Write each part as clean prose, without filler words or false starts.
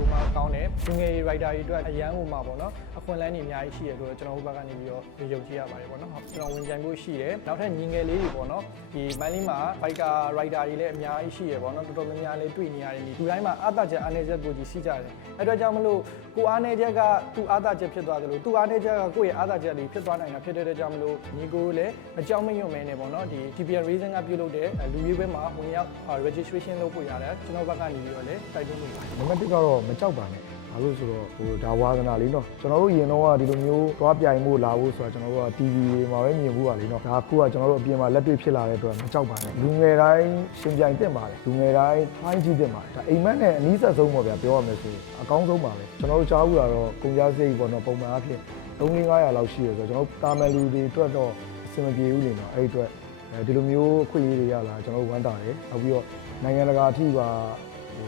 ဟိုမှာကောင်းတယ်လူငယ် writer တွေအတွက်အရန်ဟိုမှာပေါ့နော်အခွင့်အလမ်းတွေအများကြီးရှိရလို့ကျွန်တော်တို့ဘက်ကနေပြီးတော့ယုံကြည်ရပါတယ်ပေါ့နော်ကျွန်တော်ဝင်ကြိုင်ဖို့ရှိတယ်နောက်ထပ်ညီငယ်လေးတွေပေါ့နော်ဒီမိုင်းလေးမှာ biker writer တွေလည်းအများကြီးရှိရပေါ့နော်တော်တော်များများလေးတွေ့နေရတယ်ဒီတိုင်းမှာအားသာချက်အားနည်းချက်ကိုကြီးစီးကြတယ်အဲ့တော့ကြောင့်မလို့ကိုအားနည်းချက်ကသူ့အားသာချက်ဖြစ်သွားတယ်လို့သူ့အားနည်းချက်ကကိုယ့်ရဲ့အားသာချက်လေးဖြစ်သွားနိုင်တာဖြစ်တဲ့ကြောင့်မလို့ညီကိုလည်းအကြောင်းမညွန့်မဲနေပေါ့နော်ဒီ TPL Reason ကပြုလုပ်တဲ့လူရေးဘက်မှာဝင်ရောက် registration လုပ်ဖို့ရတယ်ကျွန်တော်ဘက်ကနေပြီးတော့လည်းတိုက်တွန်းလို့ပါတယ်နံပါတ်1ကတော့မကြောက်ပါနဲ့ဘာလို့ဆိုတော့ဒါဝါသနာလေးနော်ကျွန်တော်တို့ရင်တော့ဒီလိုမျိုးသွားပြိုင်ဖို့လာဖို့ဆိုတာကျွန်တော်တို့က TV တွေမှာပဲမြင်ဘူးပါလေနော်ဒါအခုကကျွန်တော်တို့အပြင်မှာလက်တွေ့ဖြစ်လာတဲ့အတွက်မကြောက်ပါနဲ့လူငယ်တိုင်းရှင်ပြိုင်တက်ပါတယ်လူငယ်တိုင်းဖိုင်းကြည့်တက်ပါတယ်ဒါအိမ်မက်နဲ့အနည်းဆက်ဆုံးပေါ့ဗျာပြောရမယ်ဆိုရင်အကောင်းဆုံးပါပဲကျွန်တော်တို့ကြားဘူးတာတော့ကုန်ကြစိတ်ပေါ့နော်ပုံမှန်အဖြစ်3-500လောက်ရှိရဆိုတော့ကျွန်တော်တာမန်လူတွေအတွက်တော့အဆင်မပြေဘူးလေနော်အဲ့ဒီအတွက်ဒီလိုမျိုးအခွင့်အရေးတွေရလာကျွန်တော်တို့ဝမ်းသာတယ်နောက်ပြီးတော့နိုင်ငံတကာအထိပ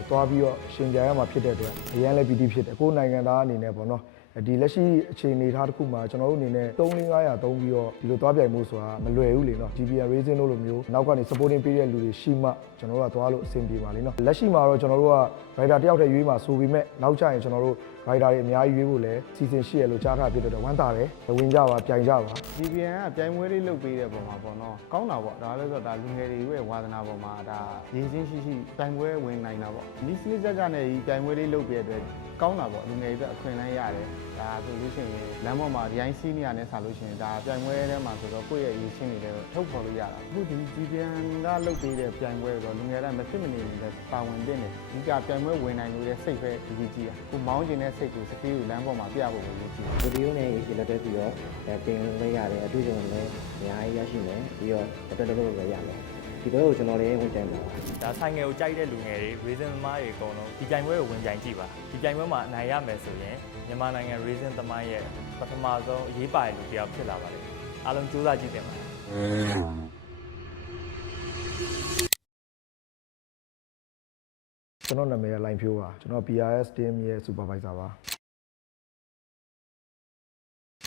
ါသွားပြီးတော့ရှင်ပြိုင်ရမှာဖြစ်တဲ့အတွက်အရန်လည်းပီတိဖြစ်တယ်ကိုယ်နိုင်ငံသားအနေနဲ့ပေါ့နော်ဒီလက်ရှိအခြေအနေထားတစ်ခုမှာကျွန်တော်တို့အနေနဲ့3-500သုံးပြီးတော့ဒီလိုသွားပြိုင်မှုဆိုတာမလွယ်ဘူးလေနော် GPR Racing လို့လိုမျိုးနောက်ကနေ supporting ပေးတဲ့လူတွေရှိမှကျွန်တော်တို့ကသွားလို့အဆင်ပြေပါလိမ့်နော်လက်ရှိမှာတော့ကျွန်တော်တို့က rider တယောက်တည်းရွေးမှာဆိုပေမဲ့နောက်ကျရင်ကျွန်တော်တို့ rider တွေအများကြီးရွေးဖို့လည်းစီစဉ်ရှိရလို့ကြားထားဖြစ်တဲ့အတွက်ဝမ်းသာတယ်ဝင်ကြပါပြိုင်ကြပါ GPN ကပြိုင်ပွဲလေးလုပ်ပေးတဲ့ပုံမှာပေါ့နော်ကောင်းတာပေါ့ဒါလည်းဆိုတော့ဒါလူငယ်တွေရဲ့ဝါသနာပေါ်မှာဒါရည်ချင်းရှိရှိပြိုင်ပွဲဝင်နိုင်တာပေါ့ဒီစနစ်ကြနဲ့ဒီပြိုင်ပွဲလေးလုပ်ပေးတဲ့အတွက်ကောင်းတာပေါ့လူငယ်တွေအတွက်အခွင့်အလမ်းရတယ်ဒါဆိုလို့ရှိရင်လမ်းပေါ်မှာဒီတိုင်းစီးနေရတဲ့ဆာလို့ရှိရင်ဒါပြိုင်ပွဲထဲမှာဆိုတော့ကိုယ့်ရဲ့ရည်ချင်းတွေလည်းထုတ်ဖော်လို့ရတာအခုဒီ GPN ကလုပ်ပေးတဲ့ပြိုင်ပွဲတော့လူငယ်တွေမဖြစ်မနေနဲ့ပါဝင်တဲ့နေဒီကပြိုင်ပွဲဝင်နိုင်လို့တဲ့စိတ်ပဲဒီကြီးကြီးอ่ะကိုမောင်းကျင်တဲ့စိတ်ကိုစကေးကိုလမ်းပေါ်မှာပြဖို့ပဲရည်ကြီးဗီဒီယိုနဲ့ရေးလက်တွဲပြီးတော့တင်လို့ရတယ်အတွေ့အကြုံလည်းအများကြီးရရှိမယ်ပြီးတော့တက်တက်လို့လည်းရမယ်ဒီဘက်ကိုကျွန်တော်လည်းဝင်ကြိုင်ပါဒါဆိုင်ငယ်ကိုကြိုက်တဲ့လူငယ်တွေ Racing သမားတွေအကုန်လုံးဒီပြိုင်ပွဲကိုဝင်ကြိုင်ကြည့်ပါဒီပြိုင်ပွဲမှာအနိုင်ရမယ်ဆိုရင်မြန်မာနိုင်ငံ Racing သမားရဲ့ပထမဆုံးအရေးပါတဲ့လူတစ်ယောက်ဖြစ်လာပါလိမ့်မယ်အားလုံးကြိုးစားကြည့်တင်ပါကျွန်တော်နာမည်ကလိုင်ဖြိုးပါကျွန်တော် PRS team ရဲ့ supervisor ပါ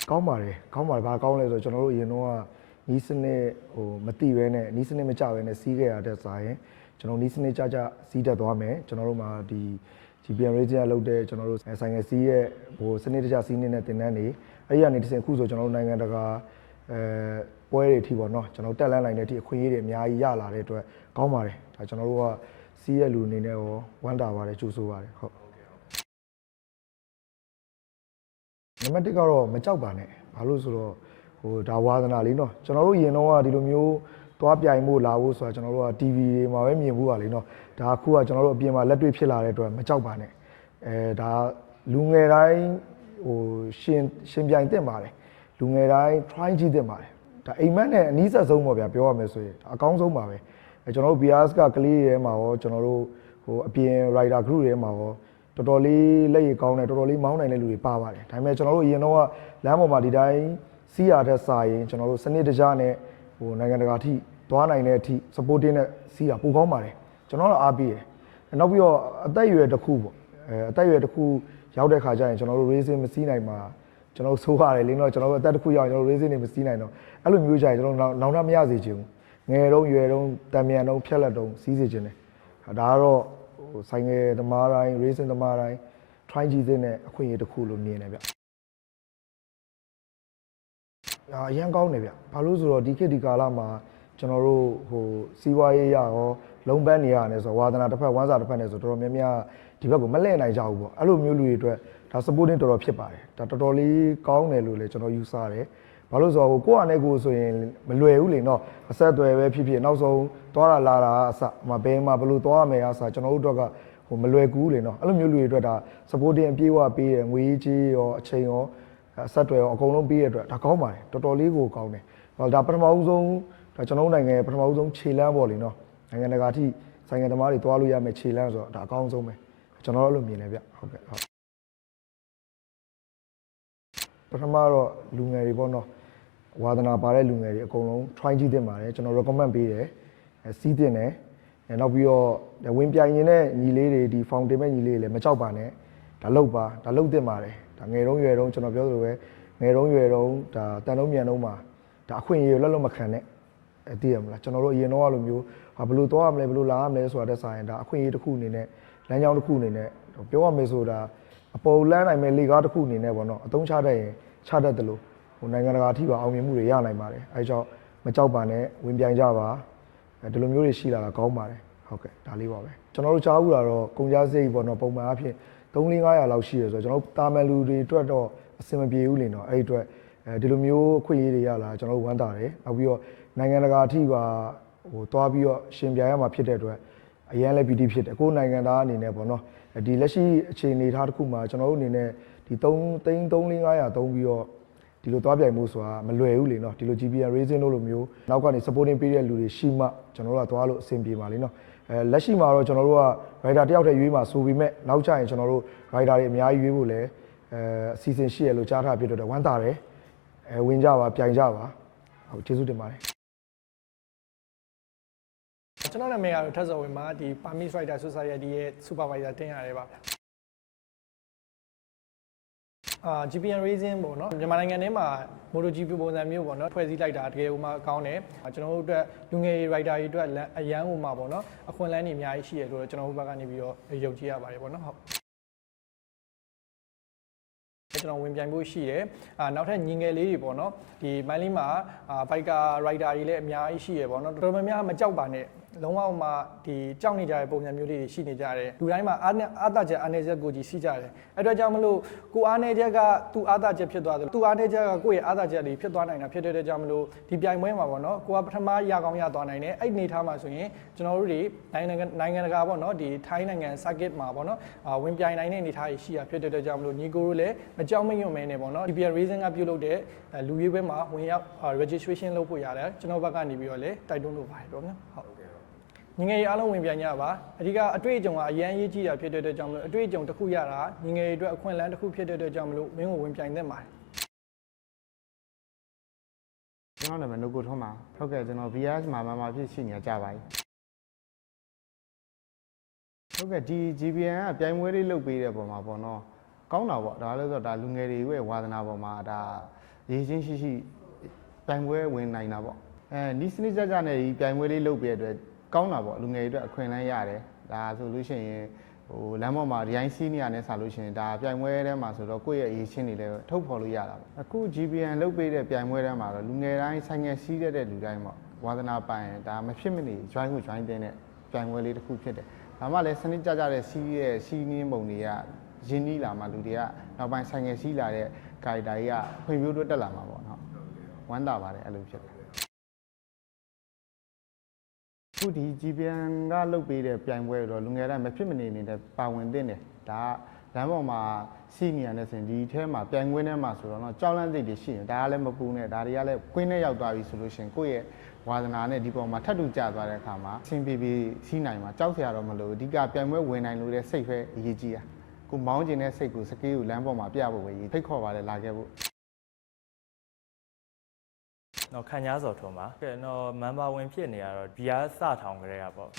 ကောင်းပါတယ်ဘာကောင်းလဲဆိုတော့ကျွန်တော်တို့အရင်တော့နီးစနစ်မတိပဲနဲ့နီးစနစ်မကြပဲနဲ့စီးခဲ့ရတဲ့စာရင်ကျွန်တော်နီးစနစ်ကြစီးတတ်သွားမယ်ကျွန်တော်တို့မှာဒီ GPN Racing လောက်တဲ့ကျွန်တော်တို့ဆိုင်ငယ်စီးရဲ့စနစ်တကျစီးနေတဲ့တင်တန်းတွေအဲ့ဒီကနေတစ်ဆင့်အခုဆိုကျွန်တော်တို့နိုင်ငံတကာပွဲတွေအထိပေါ့နော်ကျွန်တော်တက်လန်းနိုင်တဲ့အထိအခွင့်အရေးတွေအများကြီးရလာတဲ့အတွက်ကောင်းပါတယ်ဒါကျွန်တော်တို့ကစီးရဲ့လူအနေနဲ့ရောဝမ်းတာပါတယ်ကြိုးဆိုပါတယ်ဟုတ်နံပါတ်1ကတော့မကြောက်ပါနဲ့ဘာလို့ဆိုတော့ဒါဝါသနာလေးနော်ကျွန်တော်တို့ရင်တော့ဒီလိုမျိုးသွားပြိုင်ဖို့လာဖို့ဆိုတာကျွန်တော်တို့က TV တွေမှာပဲမြင်ဘူးပါလေနော်ဒါအခုကကျွန်တော်တို့အပြင်မှာလက်တွေ့ဖြစ်လာတဲ့အတွက်မကြောက်ပါနဲ့ဒါလူငယ်တိုင်းရှင်ပြိုင်တက်ပါတယ်လူငယ်တိုင်း try ကြည့်တက်ပါတယ်ဒါအိမ်မက်နဲ့အနည်းဆက်ဆုံးပေါ့ဗျာပြောရမယ်ဆိုရင်အကောင်းဆုံးပါပဲကျွန်တော်တို့ BRS ကကလေးတွေထဲမှာရောကျွန်တော်တို့အပြင် rider group တွေထဲမှာရောတော်တော်လေးလက်ရည်ကောင်းတယ်တော်တော်လေးမောင်းနိုင်တဲ့လူတွေပါပါတယ်ဒါပေမဲ့ကျွန်တော်တို့အရင်တော့လမ်းပေါ်မှာဒီတိုင်းစီးရတဲ့စာရင်ကျွန်တော်တို့စနစ်တကျနဲ့နိုင်ငံတကာအထိသွားနိုင်တဲ့အထိ supporting နဲ့စီးတာပိုကောင်းပါတယ်ကျွန်တော်တို့အားပေးတယ်နောက်ပြီးတော့အသက်အရွယ်တစ်ခုပေါ့အသက်အရွယ်တစ်ခုရောက်တဲ့ခါကျရင်ကျွန်တော်တို့ racing မစီးနိုင်မှာကျွန်တော်တို့ဆိုးရတယ်လင်းတော့ကျွန်တော်တို့အသက်တစ်ခုရောက်ရင်ကျွန်တော်တို့ racing တွေမစီးနိုင်တော့အဲ့လိုမျိုးကြရင်ကျွန်တော်နောင်တမရစေချင်ဘူးငယ်တုန်းရွယ်တုန်းတံမြန်တုန်းဖြက်လက်တုန်းစီးစေချင်တယ်ဒါကတော့ဆိုင်ငယ်သမားတိုင်း racing သမားတိုင်း try ကြည့်တဲ့အခွင့်အရေးတစ်ခုလို့မြင်တယ်ဗျအရင်ကောင်းတယ်ဗျဘာလို့ဆိုတော့ဒီခေတ်ဒီကာလမှာကျွန်တော်တို့စီးပွားရေးရရောလုံးပန်းနေရတယ်ဆိုတော့ဝါသနာတစ်ဖက်ဝမ်းစာတစ်ဖက်နဲ့ဆိုတော့တော်တော်များများဒီဘက်ကိုမလှည့်နိုင်ကြဘူးပေါ့အဲ့လိုမျိုးလူတွေအတွက်ဒါ supporting တော်တော်ဖြစ်ပါတယ်ဒါတော်တော်လေးကောင်းတယ်လို့လည်းကျွန်တော်ယူဆတယ်ဘာလို့ဆိုတော့ကိုယ့်အနေကိုဆိုရင်မလွယ်ဘူးလေနော်အဆက်အသွယ်ပဲဖြစ်ဖြစ်နောက်ဆုံးသွားတာလာတာအစဘယ်မှာဘယ်လိုသွားရမယ်အစကျွန်တော်တို့အတွက်ကမလွယ်ကူးလေနော်အဲ့လိုမျိုးလူတွေအတွက်ဒါ supporting အပြေးဝပေးတယ်ငွေကြီးရောအချိန်ရောအဆက်အသွယ်ရောအကုန်လုံးပေးရတဲ့အတွက်ဒါကောင်းပါတယ်တော်တော်လေးကိုကောင်းတယ်ဒါပထမဦးဆုံးဒါကျွန်တော်နိုင်ငံပထမဦးဆုံးခြေလမ်းပေါ့လေနော်နိုင်ငံတကာအထိဆိုင်ငယ်သမားတွေသွားလို့ရမယ်ခြေလမ်းဆိုတော့ဒါအကောင်းဆုံးပဲကျွန်တော်တို့လိုမြင်တယ်ဗျဟုတ်ကဲ့ဟုတ်ပထမတော့လူငယ်တွေပေါ့နော်ဝါသနာပါတဲ့လူငယ်တွေအကုန်လုံး try ကြည့်တင်ပါတယ်ကျွန်တော် recommend ပေးတယ်စီးတင်တယ်နောက်ပြီးတော့ဝင်ပြိုင်နေတဲ့ညီလေးတွေဒီ fountain မဲ့ညီလေးတွေလည်းမကြောက်ပါနဲ့ဒါလုပ်တင်ပါတယ်ဒါငယ်တုန်းရွယ်တုန်းကျွန်တော်ပြောသလိုပဲငယ်တုန်းရွယ်တုန်းဒါတန်တုံးမြန်တုန်းမှာဒါအခွင့်အရေးကိုလက်မခံနဲ့သိရမလားကျွန်တော်တို့အရင်တော့အဲ့လိုမျိုးဘယ်လိုသွားရမလဲဘယ်လိုလာရမလဲဆိုတာတဲ့ဆိုင်ဒါအခွင့်အရေးတစ်ခုအနေနဲ့ လမ်းကြောင်းတစ်ခုအနေနဲ့ပြောရမယ်ဆိုတာအပေါ်လမ်းနိုင်မဲ့လေကားတစ်ခုအနေနဲ့ပေါ့နော်အသုံးချတတ်ရင်ချတတ်တယ်လို့နိုင်ငံတကာအထိပါအောင်မြင်မှုတွေရနိုင်ပါတယ်အဲကြောင့်မကြောက်ပါနဲ့ဝင်ပြိုင်ကြပါဒီလိုမျိုးတွေရှိလာတာကောင်းပါတယ်ဟုတ်ကဲ့ဒါလေးပါပဲကျွန်တော်တို့ကြားဘူးတာတော့ကုန်ကြစိတ်ပေါ့နော်ပုံမှန်အဖြစ်3-500လောက်ရှိရဆိုတော့ကျွန်တော်တို့တာမန်လူတွေအတွက်တော့အဆင်မပြေဘူးလေနော်အဲ့ဒီအတွက်ဒီလိုမျိုးအခွင့်အရေးတွေရလာကျွန်တော်တို့ဝမ်းသာတယ်နောက်ပြီးတော့နိုင်ငံတကာအထိပါသွားပြီးတော့ရှင်ပြိုင်ရမှာဖြစ်တဲ့အတွက်အရင်လည်း PT ဖြစ်တယ်ကိုယ်နိုင်ငံသားအနေနဲ့ပေါ့နော်ဒီလက်ရှိအခြေအနေထားတစ်ခုမှာကျွန်တော်တို့အနေနဲ့ဒီ3-500သုံးပြီးတော့ဒီလိုသွားပြိုင်မှုဆိုတာမလွယ်ဘူးလေနော်ဒီလို GPN Racing လို့လိုမျိုးနောက်ကနေ supporting ပေးတဲ့လူတွေရှိမှကျွန်တော်တို့ကသွားလို့အဆင်ပြေပါလိမ့်နော်လက်ရှိမှာတော့ကျွန်တော်တို့က rider တယောက်တည်းရွေးမှာဆိုပေမဲ့နောက်ကျရင်ကျွန်တော်တို့ rider တွေအများကြီးရွေးဖို့လည်းအစီအစဉ်ရှိရလို့ကြားထားဖြစ်တော့ဝမ်းသာတယ်ဝင်ကြပါပြိုင်ကြပါဟုတ်ကျေးဇူးတင်ပါတယ်ကျွန်တော်နာမည်ကတော့ထက်စော်ဝင်းပါဒီ Permit Rider Society ရဲ့ Supervisor တင်ရတယ်ပါဗျာGPN Racing ပေါ့နော်မြန်မာနိုင်ငံထဲမှာ MotoGP ပုံစံမျိုးပေါ့နော်ဖွဲ့စည်းလိုက်တာတကယ်ဥမာကောင်းတယ်ကျွန်တော်တို့အတွက်လူငယ် rider တွေအတွက်အရန်ဟိုမှာပေါ့နော်အခွင့်အလမ်းတွေအများကြီးရှိရလို့ကျွန်တော်တို့ဘက်ကနေပြီးတော့ယုံကြည်ရပါတယ်ပေါ့နော်ဟုတ်ကျွန်တော်ဝင်ပြိုင်ဖို့ရှိတယ်နောက်ထပ်ညီငယ်လေးတွေပေါ့နော်ဒီမိုင်းလင်းမှာဘိုက်က rider တွေလည်းအများကြီးရှိရပေါ့နော်တော်တော်များများမကြောက်ပါနဲ့လုံးဝမှဒီကြောက်နေကြတဲ့ပုံစံမျိုးလေးတွေရှိနေကြတယ်လူတိုင်းမှာအာသာချက်အားနည်းချက်ကိုကြီးရှိကြတယ်အဲ့တော့ကြောင့်မလို့ကိုအားနည်းချက်ကသူအားသာချက်ဖြစ်သွားတယ်သူအားနည်းချက်ကကိုယ့်ရဲ့အားသာချက်လေးဖြစ်သွားနိုင်တာဖြစ်တဲ့ကြောင့်မလို့ဒီပြိုင်ပွဲမှာပေါ့နော်ကိုကပထမရကောင်းရသွားနိုင်တယ်အဲ့နေထားမှာဆိုရင်ကျွန်တော်တို့တွေနိုင်ငံတကာပေါ့နော်ဒီထိုင်းနိုင်ငံ circuit မှာပေါ့နော်ဝင်ပြိုင်နိုင်တဲ့အနေထားရှိရဖြစ်တဲ့ကြောင့်မလို့ညီကိုတို့လည်းမကြောက်မရွံ့မဲနဲ့ပေါ့နော် GPN Racing ကပြုလုပ်တဲ့လူရွေးပွဲမှာဝင်ရောက် registration လုပ်ဖို့ရတယ်ကျွန်တော်ဘက်ကနေပြီးတော့လည်းတိုက်တွန်းလိုပါတယ်ပေါ့နော်ဟုတ်ညီငယ်အားလုံးဝင်ပြိုင်ကြပါအဓိကအတွေ့အကြုံကအရန်ရေးကြည့်တာဖြစ်တဲ့အတွက်ကြောင့်မလို့အတွေ့အကြုံတစ်ခုရတာညီငယ်တွေအတွက်အခွင့်အလမ်းတစ်ခုဖြစ်တဲ့အတွက်ကြောင့်မလို့မင်းကိုဝင်ပြိုင်သင့်ပါတယ်ကျွန်တော်နာမည်နှုတ်ကိုထုံးပါဟုတ်ကဲ့ကျွန်တော် VS မှာဖြစ်ရှိနေကြပါပြီဟုတ်ကဲ့ဒီ GPN ကပြိုင်ပွဲလေးလုပ်ပေးတဲ့ပုံမှာပေါ့နော်ကောင်းတာပေါ့ဒါလည်းဆိုတော့ဒါလူငယ်တွေရဲ့ဝါသနာပေါ်မှာဒါရေးချင်းရှိပြိုင်ပွဲဝင်နိုင်တာပေါ့နီးစနစ်ကြနဲ့ဒီပြိုင်ပွဲလေးလုပ်ပေးတဲ့အတွက်ကောင်းတာပေါ့လူငယ်တွေအတွက်အခွင့်အလမ်းရတယ်ဒါဆိုလို့ရှိရင်လမ်းပေါ်မှာဒီတိုင်းစီးနေရတဲ့ဆာလို့ရှိရင်ဒါပြိုင်ပွဲထဲမှာဆိုတော့ကိုယ့်ရဲ့အရေးချင်းတွေလည်းထုတ်ဖော်လို့ရတာပေါ့အခု GPN လုပ်ပေးတဲ့ပြိုင်ပွဲထဲမှာတော့လူငယ်တိုင်းဆိုင်ငယ်စီးတဲ့လူတိုင်းပေါ့ဝါသနာပိုင်ဒါမဖြစ်မနေ join ကို join တဲ့ပြိုင်ပွဲလေးတစ်ခုဖြစ်တယ်ဒါမှလည်းစနစ်ကြတဲ့စီးနင်းပုံတွေကရင်းနှီးလာမှလူတွေကနောက်ပိုင်းဆိုင်ငယ်စီးလာတဲ့ guide တွေကဖွံ့ဖြိုးတိုးတက်လာမှာပေါ့နော်ဝမ်းသာပါတယ်အဲ့လိုဖြစ်တယ်ခုဒီ GPN ကလုပ်ပေးတဲ့ပြိုင်ပွဲတော့လူငယ်တိုင်းမဖြစ်မနေနေတဲ့ပါဝင်သင့်တယ်ဒါကလမ်းပေါ်မှာစီးနေရတဲ့ဆိုရင်ဒီထဲမှာပြိုင်ပွဲထဲမှာဆိုတော့ကြောက်လန့်စိတ်တွေရှိရင်ဒါကလည်းမပူနဲ့ဒါတွေကလည်းကွင်းထဲရောက်သွားပြီဆိုလို့ရှိရင်ကိုယ့်ရဲ့ဝါသနာနဲ့ဒီပေါ်မှာထပ်တူကျသွားတဲ့အခါမှာအဆင်ပြေစီးနိုင်မှာကြောက်စရာတော့မလိုအဓိကပြိုင်ပွဲဝင်နိုင်လို့တဲ့စိတ်ပဲအရေးကြီးတာကိုမောင်းကျင်တဲ့စိတ်ကိုစကေးကိုလမ်းပေါ်မှာပြဖို့ပဲဖိတ်ခေါ်ပါလေလာခဲ့ဖို့တော့ခံရစော်ထုံးပါကဲတော့မန်ပါဝင်ဖြစ်နေရတော့ဒီအားစထောင်ကြရပေါ့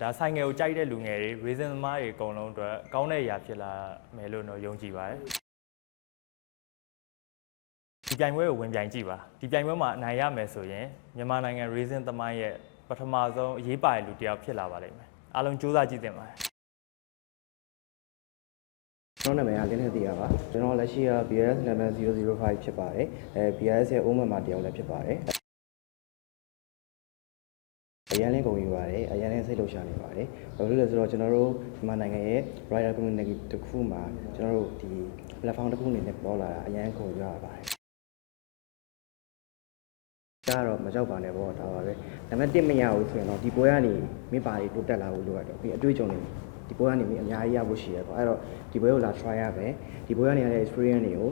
ဒါဆိုင်ငယ်ကိုကြိုက်တဲ့လူငယ်တွေ reason သမားတွေအကုန်လုံးအတွက်ကောင်းတဲ့အရာဖြစ်လာမယ်လို့တော့ယုံကြည်ပါတယ်ဒီပြိုင်ပွဲကိုဝင်ပြိုင်ကြည့်ပါဒီပြိုင်ပွဲမှာအနိုင်ရမယ်ဆိုရင်မြန်မာနိုင်ငံ reason သမားရဲ့ပထမဆုံးအရေးပါတဲ့လူတစ်ယောက်ဖြစ်လာပါလိမ့်မယ်အားလုံးစူးစမ်းကြည့်သင့်ပါတယ်ကျွန်တော်နာမည်ကလင်းနေသေးရပါကျွန်တော်လက်ရှိက BRS level 005ဖြစ်ပါတယ်BRS ရဲ့ own member တယောက်လည်းဖြစ်ပါတယ်အရင်လည်းကုန်ယူပါတယ်အရင်လည်းစိတ်လှုပ်ရှားနေပါတယ်ဘာလို့လဲဆိုတော့ကျွန်တော်တို့မြန်မာနိုင်ငံရဲ့ rider community တစ်ခုမှာကျွန်တော်တို့ဒီ platform တစ်ခုအနေနဲ့ပေါ်လာတာအရင်ကုန်ယူရပါတယ်ဒါတော့မကြောက်ပါနဲ့ပေါ့ဒါပါပဲနံပါတ်1မရဘူးဆိုရင်တော့ဒီပွဲကနေမင်းပါတွေတိုးတက်လာဖို့လိုရတယ်ပြီးအတွေ့အကြုံတွေဒီပွဲကနေအများကြီးရဖို့ရှိရပေါ့အဲ့တော့ဒီပွဲကိုလာ try ရမယ်ဒီပွဲကနေရတဲ့ experience တွေကို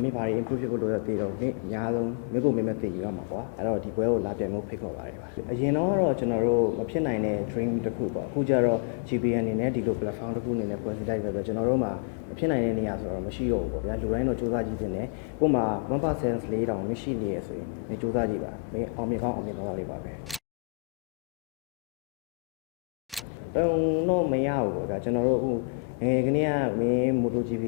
မင်းဘာတွေ improve ဖြစ်ဖို့လိုရသေးတော့နေ့အများဆုံးမင်းကိုမင်းမသိယူရမှာပေါ့အဲ့တော့ဒီပွဲကိုလာပြန်ဖို့ဖိတ်ခေါ်ပါတယ်ပါအရင်တော့ကျွန်တော်တို့မဖြစ်နိုင်တဲ့ dream တစ်ခုပေါ့အခုကျတော့ GPN အနေနဲ့ဒီလို platform တစ်ခုအနေနဲ့ဖွဲ့စည်းလိုက်ပဲကျွန်တော်တို့မှာမဖြစ်နိုင်တဲ့နေရာဆိုတော့မရှိတော့ဘူးပေါ့ဗျာလူတိုင်းတော့စူးစမ်းကြည့်နေတယ်ကို့မှာ 1% 4တောင်မရှိနေရဆိုရင်မင်းစူးစမ်းကြည့်ပါမင်းအောင်မြင်ကောင်းအောင်မြင်သွားလိမ့်ပါပဲတော့မရဘူးပေါ့ဗျာကျွန်တော်တို့အခုငယ်ကလေးကမင်း MotoGP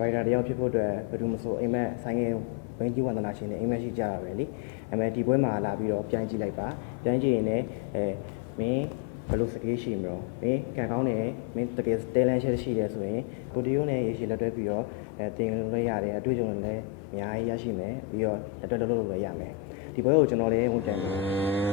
rider တယောက်ဖြစ်ဖို့အတွက်ဘယ်သူမှမဆိုအိမ်မက်ဆိုင်ငယ်ဘင်းကြီးဝန္ဒနာရှင်နဲ့အိမ်မက်ရှိကြရပဲလေဒီပွဲမှာလာပြီးတော့ပြိုင်ကြည့်လိုက်ပါပြိုင်ကြည့်ရင်လည်းမင်း ဘယ်လိုစကေးရှိမလို့မင်းကံကောင်းတယ်မင်းတကယ် talent ရှိတယ်ဆိုရင်ကိုတီယိုနဲ့ရေရှည်လက်တွဲပြီးတော့တင်လို့ရတယ်အတွေ့အကြုံလည်းအများကြီးရရှိမယ်ပြီးတော့လက်တွဲလုပ်လို့လည်းရမယ်ဒီပွဲကိုကျွန်တော်လည်းဝင်ပြန်ပြီး